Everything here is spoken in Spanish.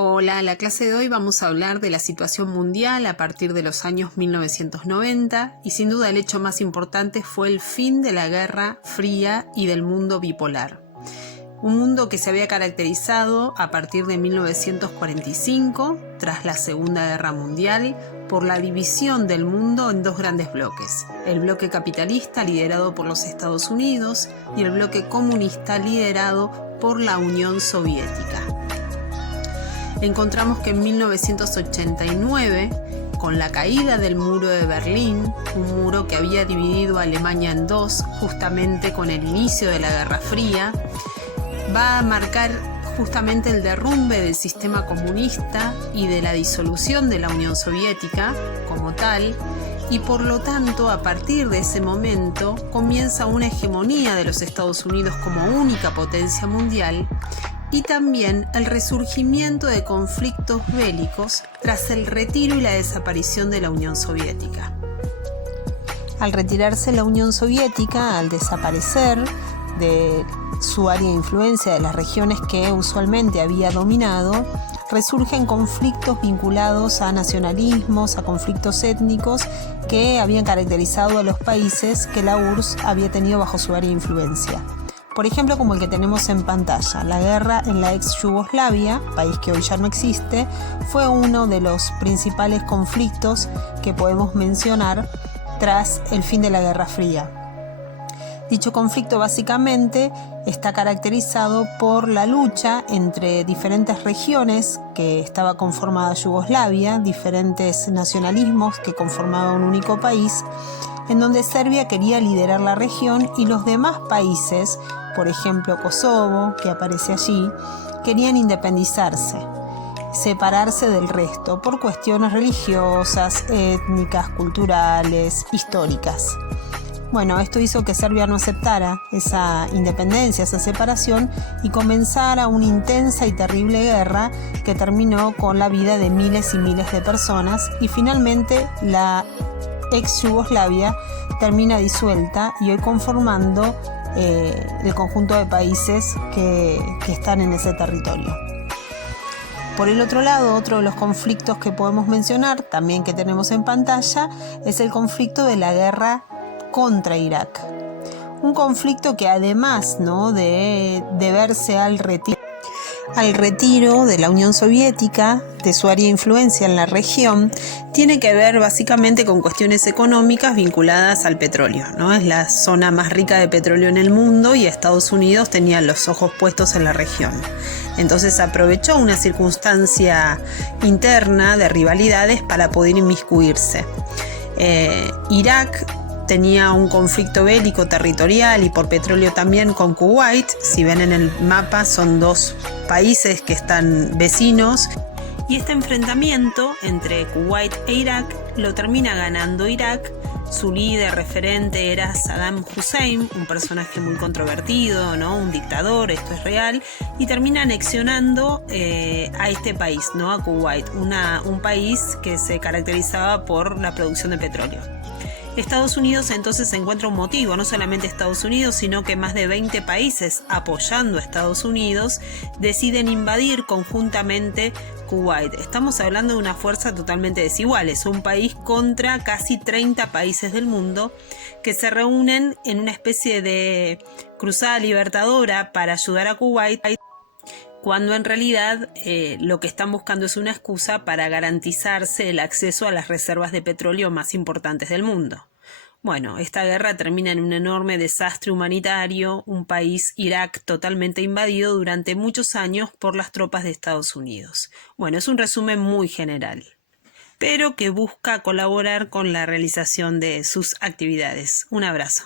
Hola, en la clase de hoy vamos a hablar de la situación mundial a partir de los años 1990 y sin duda el hecho más importante fue el fin de la Guerra Fría y del mundo bipolar. Un mundo que se había caracterizado a partir de 1945, tras la Segunda Guerra Mundial, por la división del mundo en dos grandes bloques: el bloque capitalista liderado por los Estados Unidos y el bloque comunista liderado por la Unión Soviética. Encontramos que en 1989, con la caída del muro de Berlín, un muro que había dividido a Alemania en dos, justamente con el inicio de la Guerra Fría, va a marcar justamente el derrumbe del sistema comunista y de la disolución de la Unión Soviética como tal, y por lo tanto, a partir de ese momento, comienza una hegemonía de los Estados Unidos como única potencia mundial, y también el resurgimiento de conflictos bélicos tras el retiro y la desaparición de la Unión Soviética. Al retirarse la Unión Soviética, al desaparecer de su área de influencia de las regiones que usualmente había dominado, resurgen conflictos vinculados a nacionalismos, a conflictos étnicos que habían caracterizado a los países que la URSS había tenido bajo su área de influencia. Por ejemplo, como el que tenemos en pantalla, la guerra en la ex Yugoslavia, país que hoy ya no existe, fue uno de los principales conflictos que podemos mencionar tras el fin de la Guerra Fría. Dicho conflicto básicamente está caracterizado por la lucha entre diferentes regiones que estaba conformada Yugoslavia, diferentes nacionalismos que conformaban un único país, en donde Serbia quería liderar la región y los demás países, por ejemplo Kosovo, que aparece allí, querían independizarse, separarse del resto por cuestiones religiosas, étnicas, culturales, históricas. Bueno, esto hizo que Serbia no aceptara esa independencia, esa separación, y comenzara una intensa y terrible guerra que terminó con la vida de miles y miles de personas, y finalmente la ex Yugoslavia termina disuelta y hoy conformando el conjunto de países que están en ese territorio. Por el otro lado, otro de los conflictos que podemos mencionar, también que tenemos en pantalla, es el conflicto de la guerra contra Irak. Un conflicto que además, de deberse al retiro de la Unión Soviética, de su área de influencia en la región, tiene que ver básicamente con cuestiones económicas vinculadas al petróleo, Es la zona más rica de petróleo en el mundo y Estados Unidos tenía los ojos puestos en la región. Entonces aprovechó una circunstancia interna de rivalidades para poder inmiscuirse. Irak tenía un conflicto bélico territorial y por petróleo también con Kuwait. Si ven en el mapa, son dos países que están vecinos. Y este enfrentamiento entre Kuwait e Irak lo termina ganando Irak. Su líder referente era Saddam Hussein, un personaje muy controvertido, un dictador, esto es real, y termina anexionando a este país, a Kuwait, un país que se caracterizaba por la producción de petróleo. Estados Unidos entonces encuentra un motivo, no solamente Estados Unidos, sino que más de 20 países apoyando a Estados Unidos deciden invadir conjuntamente Kuwait. Estamos hablando de una fuerza totalmente desigual, es un país contra casi 30 países del mundo que se reúnen en una especie de cruzada libertadora para ayudar a Kuwait, cuando en realidad lo que están buscando es una excusa para garantizarse el acceso a las reservas de petróleo más importantes del mundo. Bueno, esta guerra termina en un enorme desastre humanitario, un país, Irak, totalmente invadido durante muchos años por las tropas de Estados Unidos. Bueno, es un resumen muy general, pero que busca colaborar con la realización de sus actividades. Un abrazo.